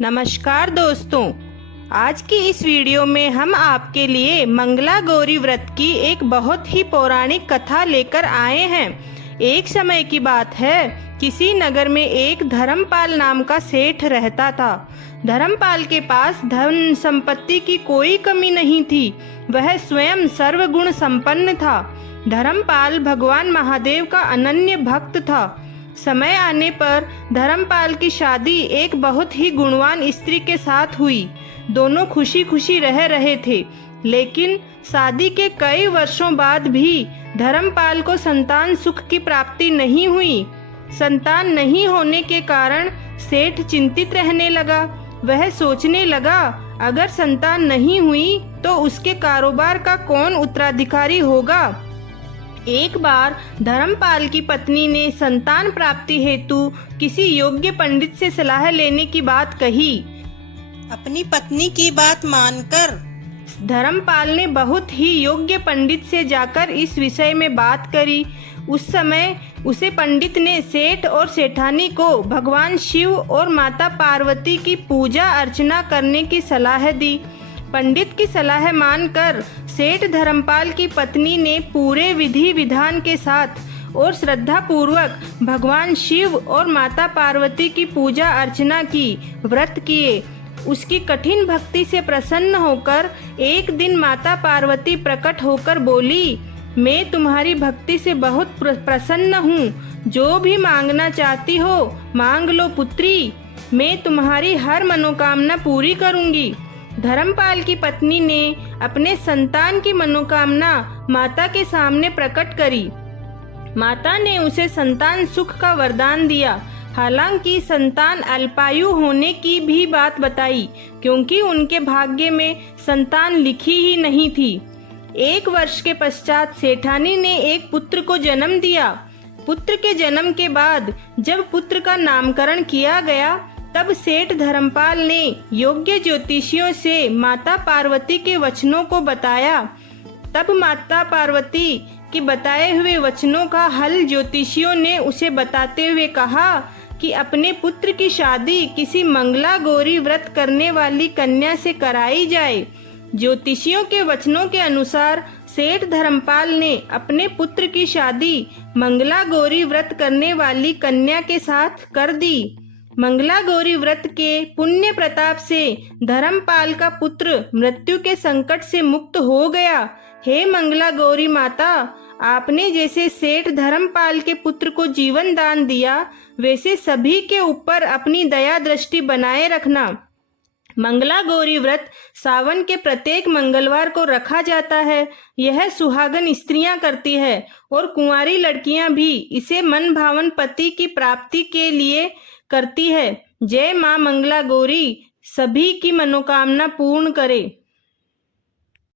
नमस्कार दोस्तों, आज की इस वीडियो में हम आपके लिए मंगला गौरी व्रत की एक बहुत ही पौराणिक कथा लेकर आए हैं। एक समय की बात है, किसी नगर में एक धर्मपाल नाम का सेठ रहता था। धर्मपाल के पास धन संपत्ति की कोई कमी नहीं थी। वह स्वयं सर्वगुण संपन्न था। धर्मपाल भगवान महादेव का अनन्य भक्त था। समय आने पर धर्मपाल की शादी एक बहुत ही गुणवान स्त्री के साथ हुई। दोनों खुशी खुशी रह रहे थे, लेकिन शादी के कई वर्षों बाद भी धर्मपाल को संतान सुख की प्राप्ति नहीं हुई। संतान नहीं होने के कारण सेठ चिंतित रहने लगा। वह सोचने लगा, अगर संतान नहीं हुई तो उसके कारोबार का कौन उत्तराधिकारी होगा। एक बार धर्मपाल की पत्नी ने संतान प्राप्ति हेतु किसी योग्य पंडित से सलाह लेने की बात कही। अपनी पत्नी की बात मानकर धर्मपाल ने बहुत ही योग्य पंडित से जाकर इस विषय में बात करी। उस समय उसे पंडित ने सेठ और सेठानी को भगवान शिव और माता पार्वती की पूजा अर्चना करने की सलाह दी। पंडित की सलाह मानकर सेठ धर्मपाल की पत्नी ने पूरे विधि विधान के साथ और श्रद्धा पूर्वक भगवान शिव और माता पार्वती की पूजा अर्चना की, व्रत किए। उसकी कठिन भक्ति से प्रसन्न होकर एक दिन माता पार्वती प्रकट होकर बोली, मैं तुम्हारी भक्ति से बहुत प्रसन्न हूँ। जो भी मांगना चाहती हो मांग लो पुत्री, मैं तुम्हारी हर मनोकामना पूरी करूँगी। धर्मपाल की पत्नी ने अपने संतान की मनोकामना माता के सामने प्रकट करी। माता ने उसे संतान सुख का वरदान दिया। हालांकि संतान अल्पायु होने की भी बात बताई, क्योंकि उनके भाग्य में संतान लिखी ही नहीं थी। 1 वर्ष के पश्चात सेठानी ने एक पुत्र को जन्म दिया। पुत्र के जन्म के बाद जब पुत्र का नामकरण किया गया, तब सेठ धर्मपाल ने योग्य ज्योतिषियों से माता पार्वती के वचनों को बताया। तब माता पार्वती के बताए हुए वचनों का हल ज्योतिषियों ने उसे बताते हुए कहा कि अपने पुत्र की शादी किसी मंगला गौरी व्रत करने वाली कन्या से कराई जाए। ज्योतिषियों के वचनों के अनुसार सेठ धर्मपाल ने अपने पुत्र की शादी मंगला गौरी व्रत करने वाली कन्या के साथ कर दी। मंगला गौरी व्रत के पुण्य प्रताप से धर्मपाल का पुत्र मृत्यु के संकट से मुक्त हो गया। हे मंगला गौरी माता, आपने जैसे सेठ धर्मपाल के पुत्र को जीवन दान दिया, वैसे सभी के ऊपर अपनी दया दृष्टि बनाए रखना। मंगला गौरी व्रत सावन के प्रत्येक मंगलवार को रखा जाता है। यह सुहागन स्त्रियां करती है और कुंवारी लड़कियां भी इसे मन भावन पति की प्राप्ति के लिए करती है। जय मां मंगला गौरी सभी की मनोकामना पूर्ण करे।